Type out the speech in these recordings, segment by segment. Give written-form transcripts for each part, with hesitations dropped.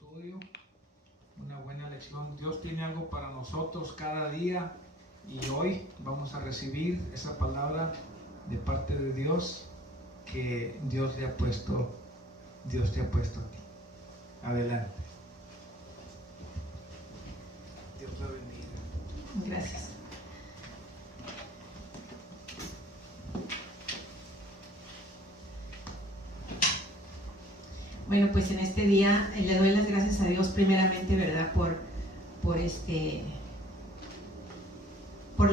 estudio, una buena lección. Dios tiene algo para nosotros cada día y hoy vamos a recibir esa palabra de parte de Dios que Dios te ha puesto aquí. Adelante. Dios la bendiga. Gracias. Bueno, pues en este día le doy las gracias a Dios primeramente, ¿verdad? Por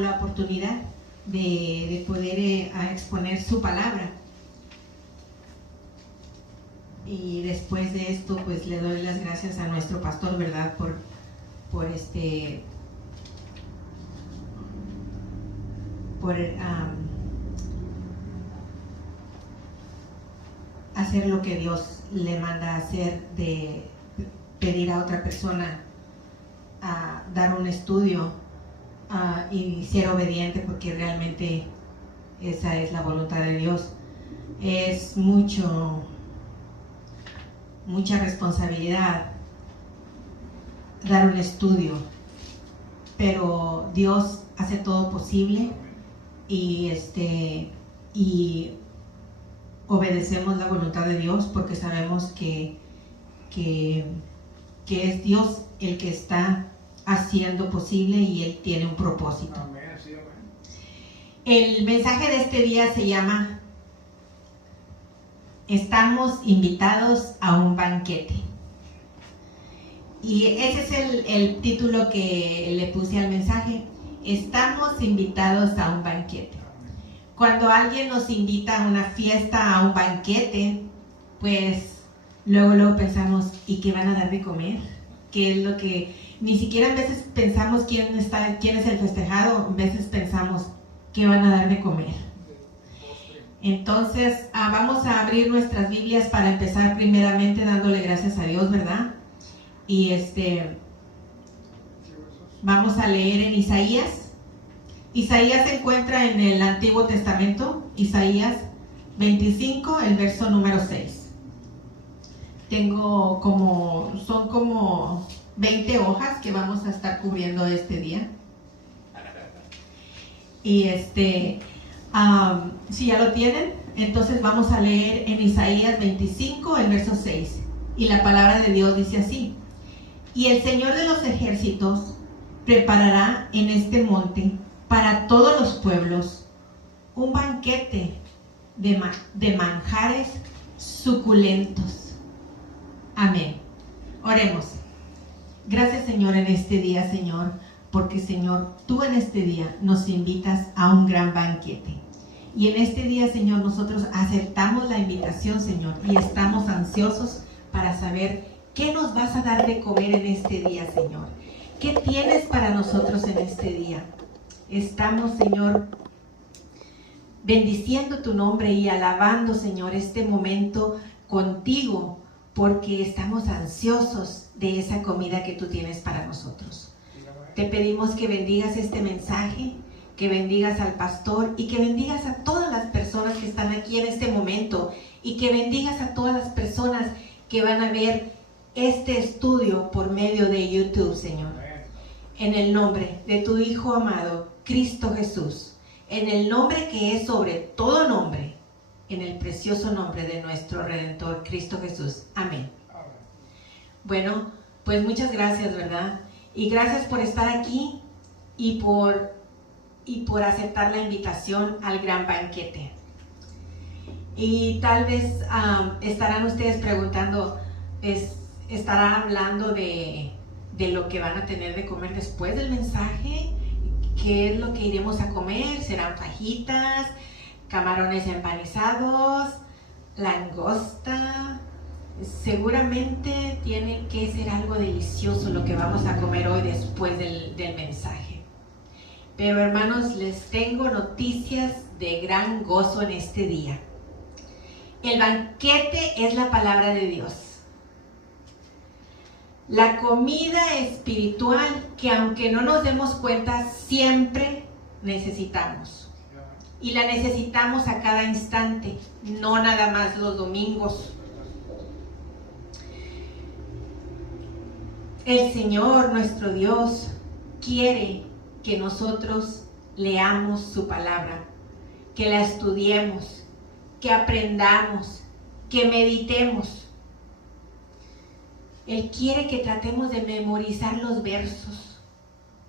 la oportunidad de poder exponer su palabra. Y después de esto, pues le doy las gracias a nuestro pastor, ¿verdad? Por hacer lo que Dios le manda a hacer, de pedir a otra persona a dar un estudio y ser obediente, porque realmente esa es la voluntad de Dios. Es mucha responsabilidad dar un estudio, pero Dios hace todo posible y obedecemos la voluntad de Dios porque sabemos que es Dios el que está haciendo posible y Él tiene un propósito. Amén, sí, amén. El mensaje de este día se llama Estamos invitados a un banquete. Y ese es el título que le puse al mensaje. Estamos invitados a un banquete. Cuando alguien nos invita a una fiesta, a un banquete, pues luego pensamos, ¿y qué van a dar de comer? ¿Qué es lo que...? Ni siquiera a veces pensamos quién es el festejado, a veces pensamos, ¿qué van a dar de comer? Entonces, vamos a abrir nuestras Biblias para empezar primeramente dándole gracias a Dios, ¿verdad? Y vamos a leer en Isaías. Isaías se encuentra en el Antiguo Testamento, Isaías 25, el verso número 6. Son como 20 hojas que vamos a estar cubriendo este día. Y si ya lo tienen, entonces vamos a leer en Isaías 25, el verso 6. Y la palabra de Dios dice así: Y el Señor de los ejércitos preparará en este monte para todos los pueblos un banquete de manjares suculentos. Amén. Oremos. Gracias, Señor, en este día, Señor, porque, Señor, tú en este día nos invitas a un gran banquete. Y en este día, Señor, nosotros aceptamos la invitación, Señor, y estamos ansiosos para saber qué nos vas a dar de comer en este día, Señor. ¿Qué tienes para nosotros en este día? Estamos, Señor, bendiciendo tu nombre y alabando, Señor, este momento contigo, porque estamos ansiosos de esa comida que tú tienes para nosotros. Te pedimos que bendigas este mensaje, que bendigas al pastor y que bendigas a todas las personas que están aquí en este momento y que bendigas a todas las personas que van a ver este estudio por medio de YouTube, Señor. En el nombre de tu Hijo amado, Cristo Jesús, en el nombre que es sobre todo nombre, en el precioso nombre de nuestro Redentor, Cristo Jesús. Amén. Bueno, pues muchas gracias, ¿verdad? Y gracias por estar aquí y por aceptar la invitación al gran banquete. Y tal vez estarán ustedes preguntando, ¿estará hablando de lo que van a tener de comer después del mensaje? ¿Qué es lo que iremos a comer? ¿Serán fajitas, camarones empanizados, langosta? Seguramente tiene que ser algo delicioso lo que vamos a comer hoy después del mensaje. Pero, hermanos, les tengo noticias de gran gozo en este día. El banquete es la palabra de Dios. La comida espiritual que, aunque no nos demos cuenta, siempre necesitamos. Y la necesitamos a cada instante, no nada más los domingos. El Señor, nuestro Dios, quiere que nosotros leamos su palabra, que la estudiemos, que aprendamos, que meditemos. Él quiere que tratemos de memorizar los versos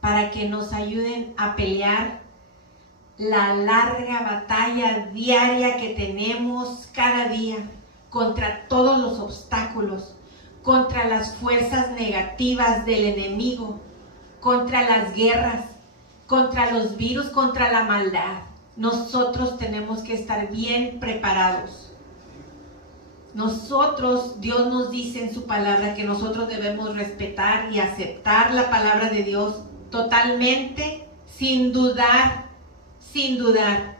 para que nos ayuden a pelear la larga batalla diaria que tenemos cada día contra todos los obstáculos, contra las fuerzas negativas del enemigo, contra las guerras, contra los virus, contra la maldad. Nosotros tenemos que estar bien preparados. Nosotros, Dios nos dice en su palabra que nosotros debemos respetar y aceptar la palabra de Dios totalmente, sin dudar, sin dudar.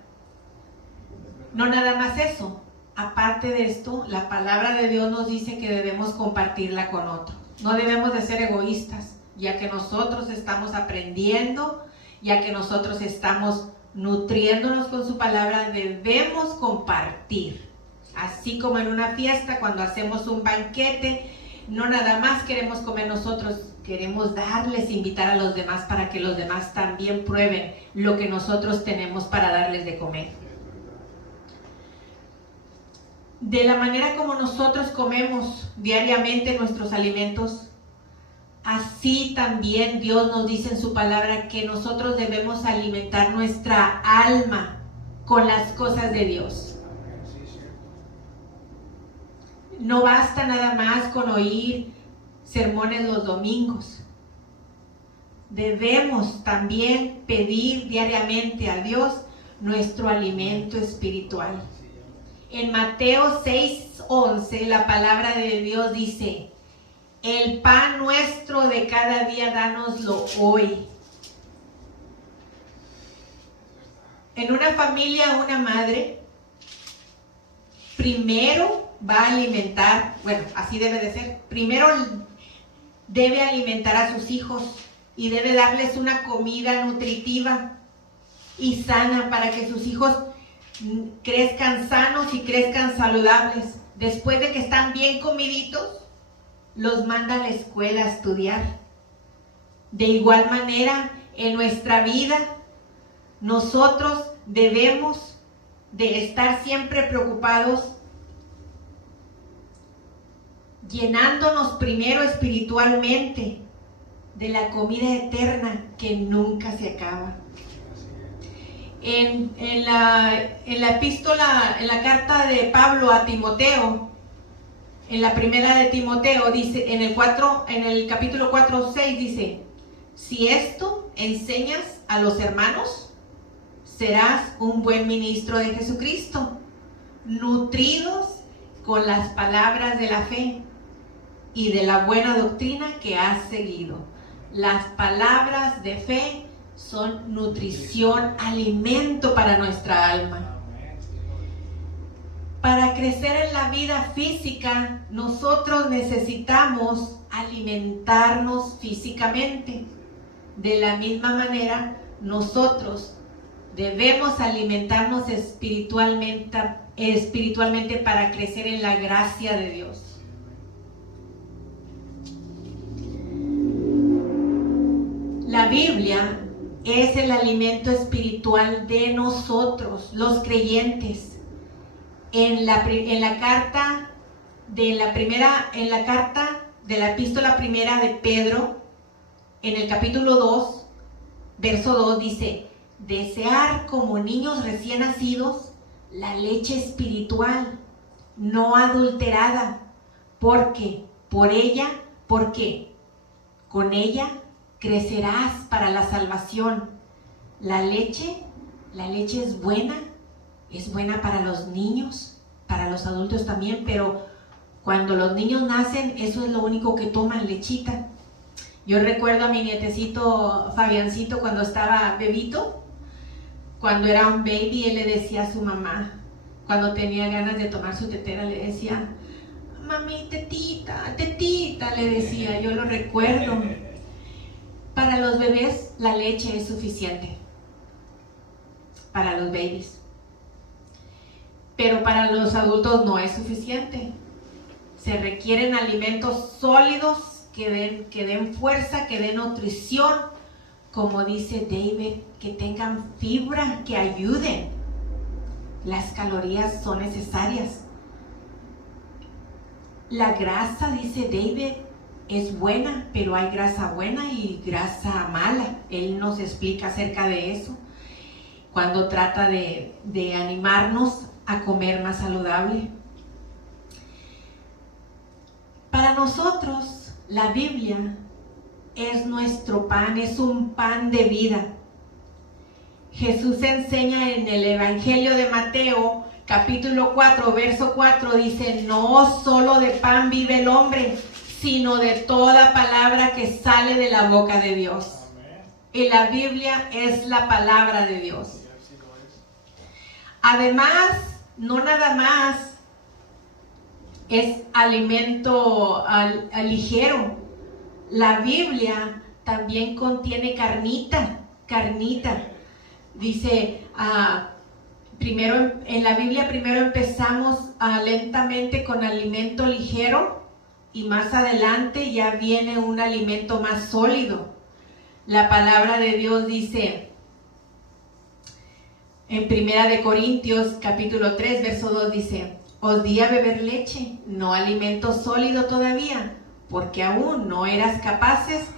No nada más eso. Aparte de esto, la palabra de Dios nos dice que debemos compartirla con otros. No debemos de ser egoístas, ya que nosotros estamos aprendiendo, ya que nosotros estamos nutriéndonos con su palabra, debemos compartir. Así como en una fiesta, cuando hacemos un banquete, no nada más queremos comer nosotros, queremos darles, invitar a los demás para que los demás también prueben lo que nosotros tenemos para darles de comer. De la manera como nosotros comemos diariamente nuestros alimentos, así también Dios nos dice en su palabra que nosotros debemos alimentar nuestra alma con las cosas de Dios. No basta nada más con oír sermones los domingos. Debemos también pedir diariamente a Dios nuestro alimento espiritual. En Mateo 6:11 la palabra de Dios dice: el pan nuestro de cada día dánoslo hoy. En una familia, una madre primero va a alimentar, bueno, así debe de ser, primero debe alimentar a sus hijos y debe darles una comida nutritiva y sana para que sus hijos crezcan sanos y crezcan saludables. Después de que están bien comiditos, los manda a la escuela a estudiar. De igual manera, en nuestra vida, nosotros debemos de estar siempre preocupados, llenándonos primero espiritualmente de la comida eterna que nunca se acaba. En la epístola, en la carta de Pablo a Timoteo, en la primera de Timoteo, dice, en el capítulo 4:6 dice: si esto enseñas a los hermanos, serás un buen ministro de Jesucristo, nutridos con las palabras de la fe y de la buena doctrina que has seguido. Las palabras de fe son nutrición, alimento para nuestra alma. Para crecer en la vida física, nosotros necesitamos alimentarnos físicamente. De la misma manera, nosotros debemos alimentarnos espiritualmente para crecer en la gracia de Dios. La Biblia es el alimento espiritual de nosotros, los creyentes. En la carta de la epístola primera de Pedro, en el capítulo 2, verso 2 dice: desear como niños recién nacidos la leche espiritual, no adulterada, porque con ella crecerás para la salvación. La leche es buena para los niños, para los adultos también, pero cuando los niños nacen, eso es lo único que toman, lechita. Yo recuerdo a mi nietecito Fabiancito cuando estaba bebito, cuando era un baby, él le decía a su mamá, cuando tenía ganas de tomar su tetera, le decía: mami, tetita, le decía, yo lo recuerdo. Para los bebés la leche es suficiente, para los babies. Pero para los adultos no es suficiente. Se requieren alimentos sólidos que den fuerza, que den nutrición, como dice David, que tengan fibra, que ayuden. Las calorías son necesarias. La grasa, dice David, es buena, pero hay grasa buena y grasa mala. Él nos explica acerca de eso cuando trata de animarnos a comer más saludable. Para nosotros, la Biblia es nuestro pan, es un pan de vida. Jesús enseña en el Evangelio de Mateo, capítulo 4, verso 4, dice: no solo de pan vive el hombre, sino de toda palabra que sale de la boca de Dios. Amén. Y la Biblia es la palabra de Dios. Además, no nada más es alimento ligero. La Biblia también contiene carnita. Dice, primero en la Biblia primero empezamos lentamente con alimento ligero y más adelante ya viene un alimento más sólido. La palabra de Dios dice en 1 Corintios capítulo 3 verso 2, dice: os di a beber leche, no alimento sólido todavía, porque aún no eras capaces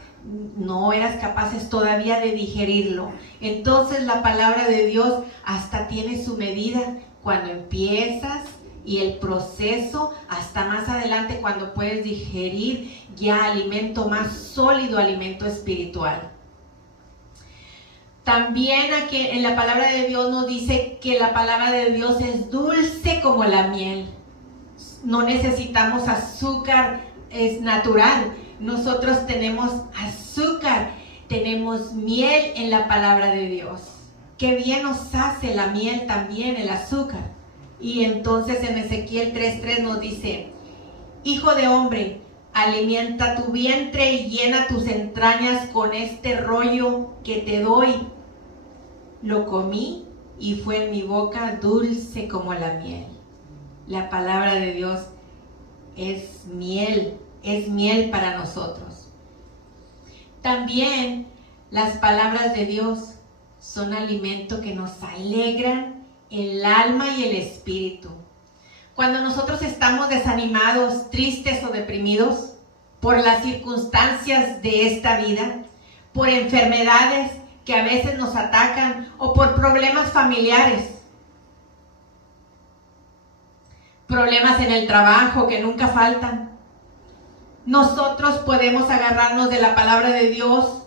todavía de digerirlo. Entonces la palabra de Dios hasta tiene su medida cuando empiezas, y el proceso hasta más adelante cuando puedes digerir ya alimento más sólido, alimento espiritual. También aquí en la palabra de Dios nos dice que la palabra de Dios es dulce como la miel. No necesitamos azúcar, es natural. Nosotros tenemos azúcar, tenemos miel en la palabra de Dios. Qué bien nos hace la miel también, el azúcar. Y entonces en Ezequiel 3:3 nos dice: hijo de hombre, alimenta tu vientre y llena tus entrañas con este rollo que te doy. Lo comí y fue en mi boca dulce como la miel. La palabra de Dios es miel para nosotros. También las palabras de Dios son alimento que nos alegran el alma y el espíritu. Cuando nosotros estamos desanimados, tristes o deprimidos por las circunstancias de esta vida, por enfermedades que a veces nos atacan o por problemas familiares, problemas en el trabajo que nunca faltan, nosotros podemos agarrarnos de la palabra de Dios,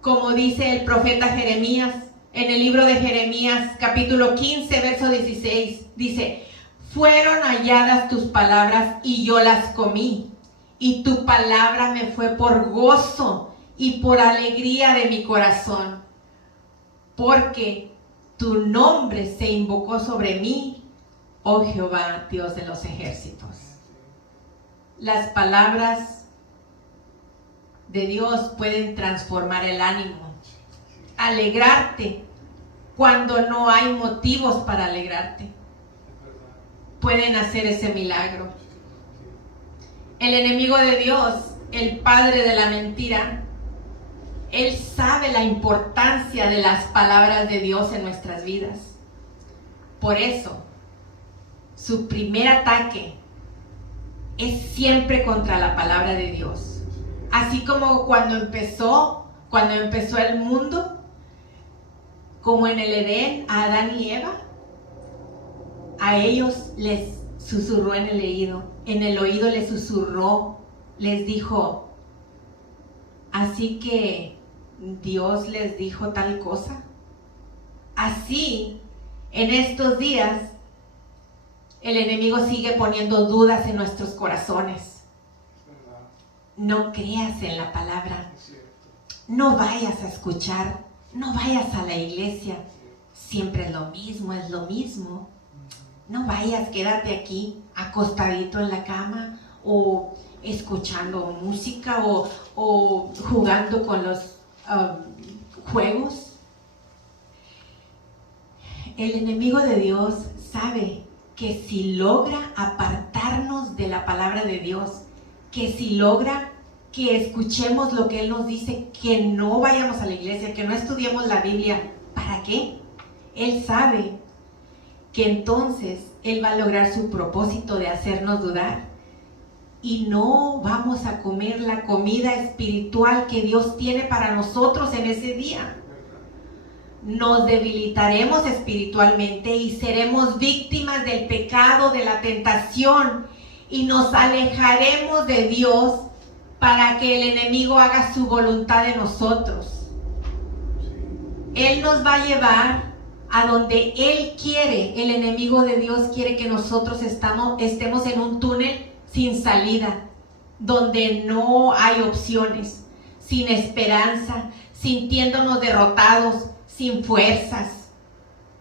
como dice el profeta Jeremías en el libro de Jeremías capítulo 15 verso 16, dice: fueron halladas tus palabras y yo las comí, y tu palabra me fue por gozo y por alegría de mi corazón, porque tu nombre se invocó sobre mí, oh Jehová, Dios de los ejércitos. Las palabras de Dios pueden transformar el ánimo, alegrarte cuando no hay motivos para alegrarte. Pueden hacer ese milagro. El enemigo de Dios, el padre de la mentira, él sabe la importancia de las palabras de Dios en nuestras vidas. Por eso, su primer ataque es siempre contra la palabra de Dios. Así como cuando empezó el mundo, como en el Edén, a Adán y Eva, a ellos les susurró en el oído les susurró, les dijo: así que Dios les dijo tal cosa. Así, en estos días, el enemigo sigue poniendo dudas en nuestros corazones. No creas en la palabra. No vayas a escuchar. No vayas a la iglesia. Siempre es lo mismo. No vayas, quédate aquí, acostadito en la cama, o escuchando música, o jugando con los juegos. El enemigo de Dios sabe que si logra apartarnos de la palabra de Dios, que si logra que escuchemos lo que Él nos dice, que no vayamos a la iglesia, que no estudiemos la Biblia, ¿para qué? Él sabe que entonces Él va a lograr su propósito de hacernos dudar y no vamos a comer la comida espiritual que Dios tiene para nosotros en ese día. Nos debilitaremos espiritualmente y seremos víctimas del pecado, de la tentación, y nos alejaremos de Dios para que el enemigo haga su voluntad en nosotros. Él nos va a llevar a donde Él quiere. El enemigo de Dios quiere que nosotros estemos en un túnel sin salida, donde no hay opciones, sin esperanza, sintiéndonos derrotados, sin fuerzas,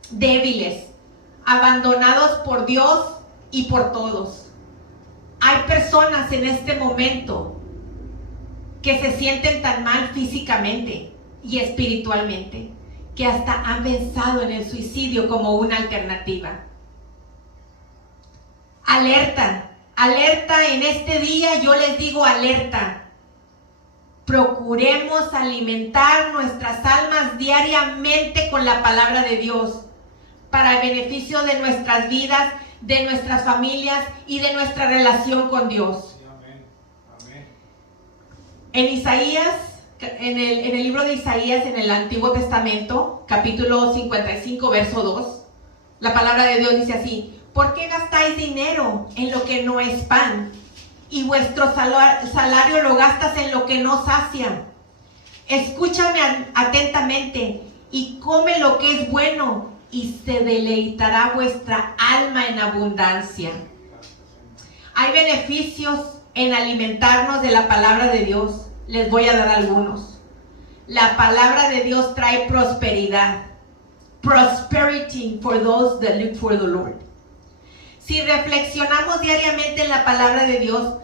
débiles, abandonados por Dios y por todos. Hay personas en este momento que se sienten tan mal físicamente y espiritualmente que hasta han pensado en el suicidio como una alternativa. Alerta, alerta en este día, yo les digo alerta. Procuremos alimentar nuestras almas diariamente con la palabra de Dios para el beneficio de nuestras vidas, de nuestras familias y de nuestra relación con Dios. Amén. Amén. En Isaías, en el libro de Isaías, en el Antiguo Testamento, capítulo 55, verso 2, la palabra de Dios dice así: ¿por qué gastáis dinero en lo que no es pan? Y vuestro salario lo gastas en lo que no sacia. Escúchame atentamente y come lo que es bueno, y se deleitará vuestra alma en abundancia. Hay beneficios en alimentarnos de la palabra de Dios. Les voy a dar algunos. La palabra de Dios trae prosperidad. Prosperity for those that look for the Lord. Si reflexionamos diariamente en la palabra de Dios,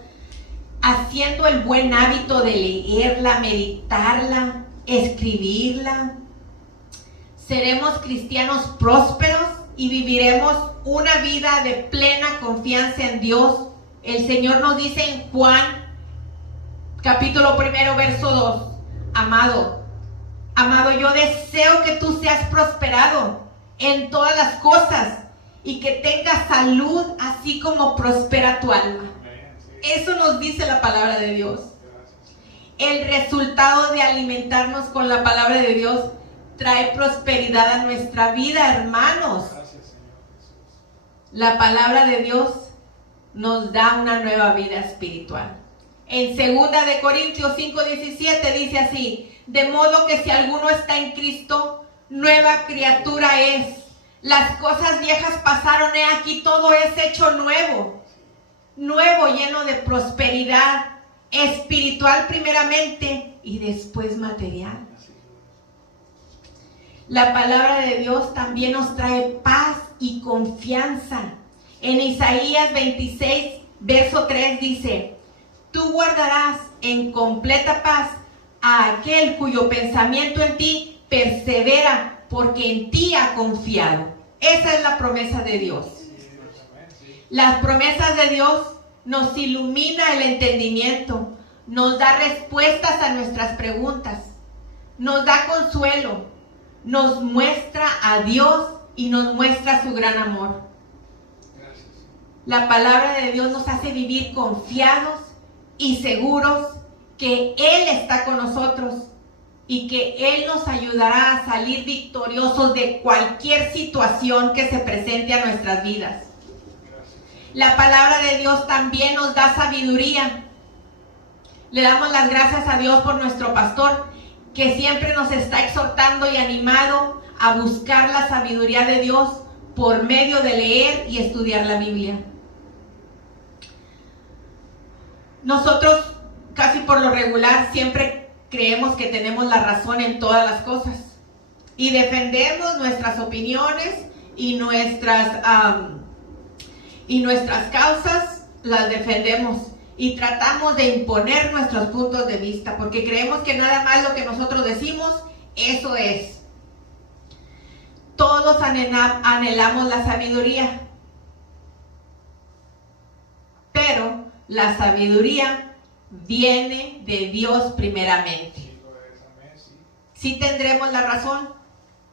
haciendo el buen hábito de leerla, meditarla, escribirla, seremos cristianos prósperos y viviremos una vida de plena confianza en Dios. El Señor nos dice en Juan, capítulo 1, verso 2, amado, yo deseo que tú seas prosperado en todas las cosas y que tengas salud así como prospera tu alma. Eso nos dice la palabra de Dios. El resultado de alimentarnos con la palabra de Dios trae prosperidad a nuestra vida, hermanos. La palabra de Dios nos da una nueva vida espiritual. En 2 de Corintios 5:17 dice así: de modo que si alguno está en Cristo, nueva criatura es. Las cosas viejas pasaron, he aquí todo es hecho nuevo. Nuevo, lleno de prosperidad espiritual primeramente y después material. La palabra de Dios también nos trae paz y confianza. En Isaías 26, verso 3 dice: tú guardarás en completa paz a aquel cuyo pensamiento en ti persevera, porque en ti ha confiado. Esa es la promesa de Dios. Las promesas de Dios nos ilumina el entendimiento, nos da respuestas a nuestras preguntas, nos da consuelo, nos muestra a Dios y nos muestra su gran amor. La palabra de Dios nos hace vivir confiados y seguros que Él está con nosotros y que Él nos ayudará a salir victoriosos de cualquier situación que se presente a nuestras vidas. La palabra de Dios también nos da sabiduría. Le damos las gracias a Dios por nuestro pastor, que siempre nos está exhortando y animado a buscar la sabiduría de Dios por medio de leer y estudiar la Biblia. Nosotros, casi por lo regular, siempre creemos que tenemos la razón en todas las cosas y defendemos nuestras opiniones y nuestras causas las defendemos y tratamos de imponer nuestros puntos de vista porque creemos que nada más lo que nosotros decimos, eso es. Todos anhelamos la sabiduría, pero la sabiduría viene de Dios primeramente. Sí tendremos la razón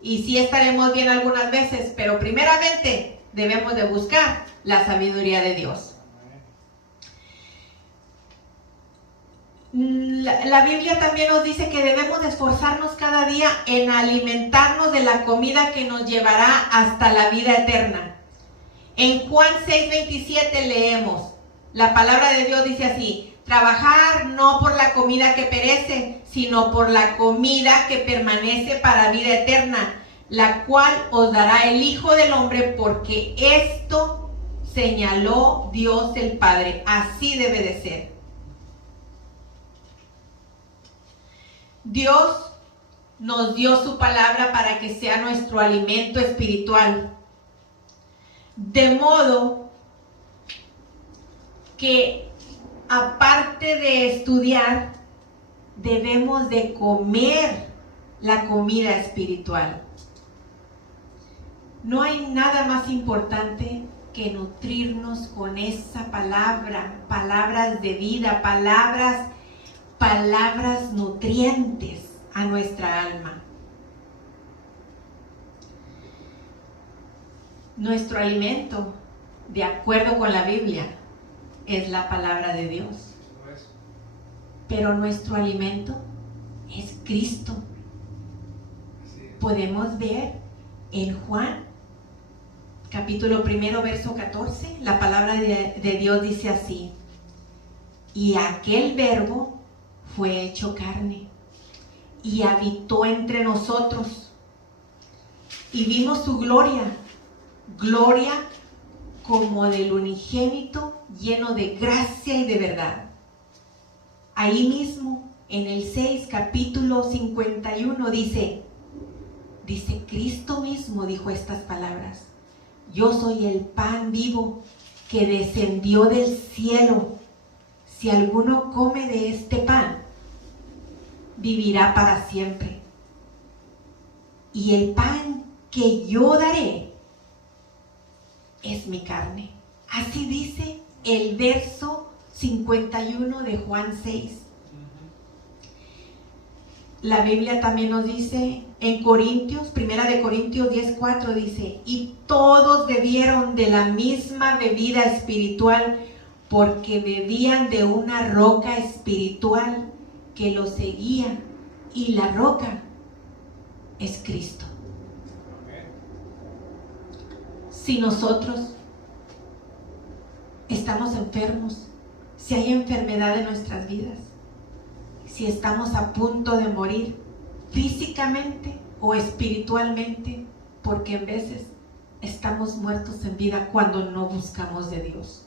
y sí estaremos bien algunas veces, pero primeramente debemos de buscar la sabiduría de Dios. La Biblia también nos dice que debemos de esforzarnos cada día en alimentarnos de la comida que nos llevará hasta la vida eterna. En Juan 6:27 leemos, la palabra de Dios dice así: trabajar no por la comida que perece, sino por la comida que permanece para vida eterna, la cual os dará el Hijo del Hombre, porque esto señaló Dios el Padre. Así debe de ser. Dios nos dio su palabra para que sea nuestro alimento espiritual. De modo que, aparte de estudiar, debemos de comer la comida espiritual. No hay nada más importante que nutrirnos con esa palabra, palabras de vida, palabras nutrientes a nuestra alma. Nuestro alimento, de acuerdo con la Biblia, es la palabra de Dios. Pero nuestro alimento es Cristo. Podemos ver en Juan, capítulo 1, verso 14, la palabra de Dios dice así: y aquel verbo fue hecho carne y habitó entre nosotros, y vimos su gloria, gloria como del unigénito, lleno de gracia y de verdad. Ahí mismo, en el 6, capítulo 51, dice Cristo mismo dijo estas palabras: yo soy el pan vivo que descendió del cielo. Si alguno come de este pan, vivirá para siempre. Y el pan que yo daré es mi carne. Así dice el verso 51 de Juan 6. La Biblia también nos dice en Corintios, 1 Corintios 10:4 dice: y todos bebieron de la misma bebida espiritual, porque bebían de una roca espiritual que los seguía, y la roca es Cristo. Si nosotros estamos enfermos, si hay enfermedad en nuestras vidas, si estamos a punto de morir físicamente o espiritualmente, porque en veces estamos muertos en vida cuando no buscamos de Dios.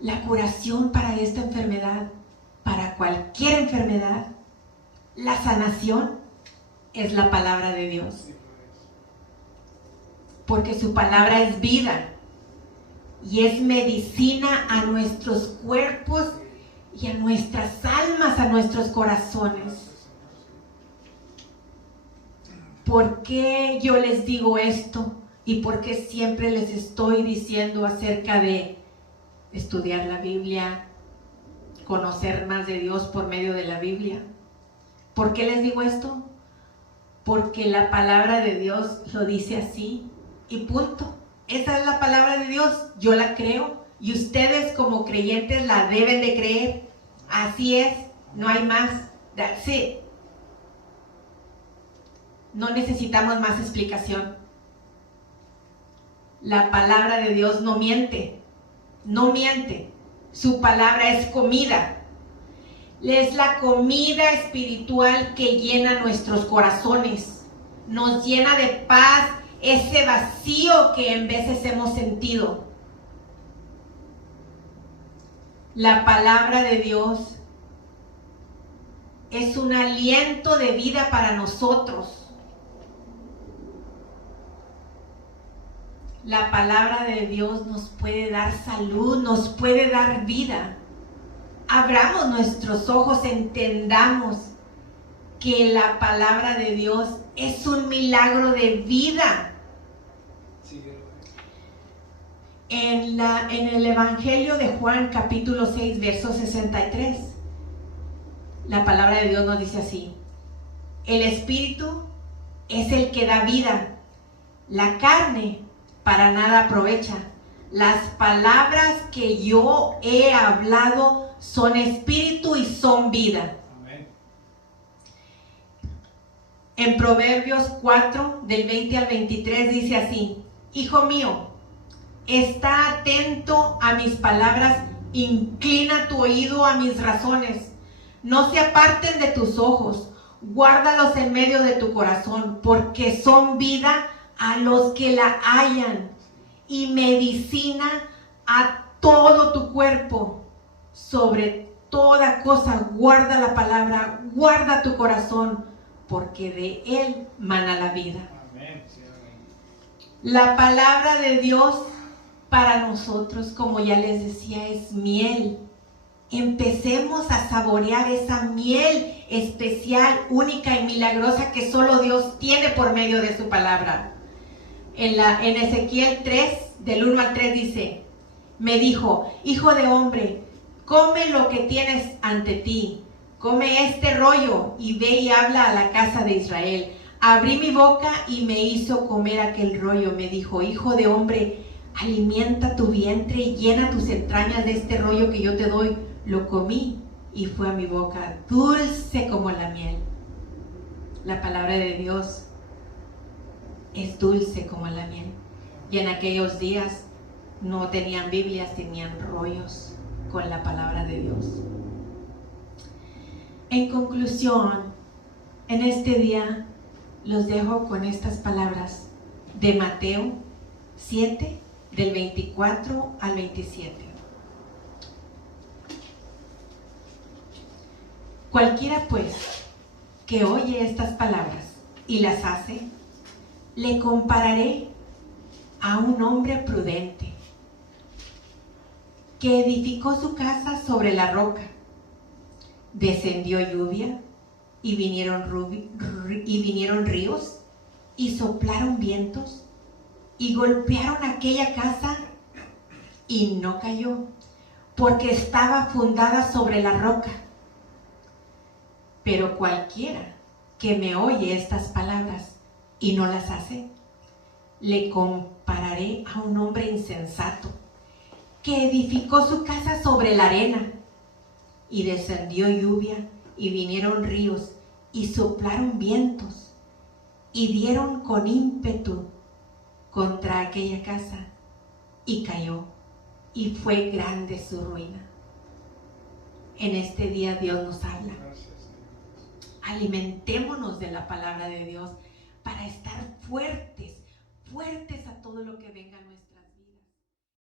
La curación para esta enfermedad, para cualquier enfermedad, la sanación es la palabra de Dios. Porque su palabra es vida y es medicina a nuestros cuerpos y a nuestras almas, a nuestros corazones. ¿Por qué yo les digo esto? ¿Y por qué siempre les estoy diciendo acerca de estudiar la Biblia, conocer más de Dios por medio de la Biblia? ¿Por qué les digo esto? Porque la palabra de Dios lo dice así y punto. Esa es la palabra de Dios, yo la creo y ustedes como creyentes la deben de creer. Así es, no hay más. That's it. No necesitamos más explicación. La palabra de Dios no miente. No miente, su palabra es comida. Es la comida espiritual que llena nuestros corazones, nos llena de paz, ese vacío que en veces hemos sentido. La palabra de Dios es un aliento de vida para nosotros. La palabra de Dios nos puede dar salud, nos puede dar vida. Abramos nuestros ojos, entendamos que la palabra de Dios es un milagro de vida. En el Evangelio de Juan, capítulo 6, verso 63, la palabra de Dios nos dice así: el Espíritu es el que da vida, la carne para nada aprovecha. Las palabras que yo he hablado son espíritu y son vida. Amén. En Proverbios 4, del 20 al 23 dice así: hijo mío, está atento a mis palabras, inclina tu oído a mis razones. No se aparten de tus ojos, guárdalos en medio de tu corazón, porque son vida a los que la hallan y medicina a todo tu cuerpo. Sobre toda cosa guarda la palabra, guarda tu corazón, porque de él mana la vida. Amén. La palabra de Dios para nosotros, como ya les decía, es miel. Empecemos a saborear esa miel especial, única y milagrosa que solo Dios tiene por medio de su palabra. En Ezequiel 3, del 1 al 3 dice: me dijo, hijo de hombre, come lo que tienes ante ti, come este rollo y ve y habla a la casa de Israel. Abrí mi boca y me hizo comer aquel rollo. Me dijo, hijo de hombre, alimenta tu vientre y llena tus entrañas de este rollo que yo te doy. Lo comí y fue a mi boca dulce como la miel. La palabra de Dios es dulce como la miel. Y en aquellos días no tenían Biblias, tenían rollos con la palabra de Dios. En conclusión, en este día los dejo con estas palabras de Mateo 7, del 24 al 27. Cualquiera pues que oye estas palabras y las hace, le compararé a un hombre prudente que edificó su casa sobre la roca. Descendió lluvia y vinieron ríos y soplaron vientos y golpearon aquella casa y no cayó, porque estaba fundada sobre la roca. Pero cualquiera que me oye estas palabras y no las hace, le compararé a un hombre insensato que edificó su casa sobre la arena. Y descendió lluvia y vinieron ríos y soplaron vientos y dieron con ímpetu contra aquella casa y cayó, y fue grande su ruina. En este día Dios nos habla. Alimentémonos de la palabra de Dios para estar fuertes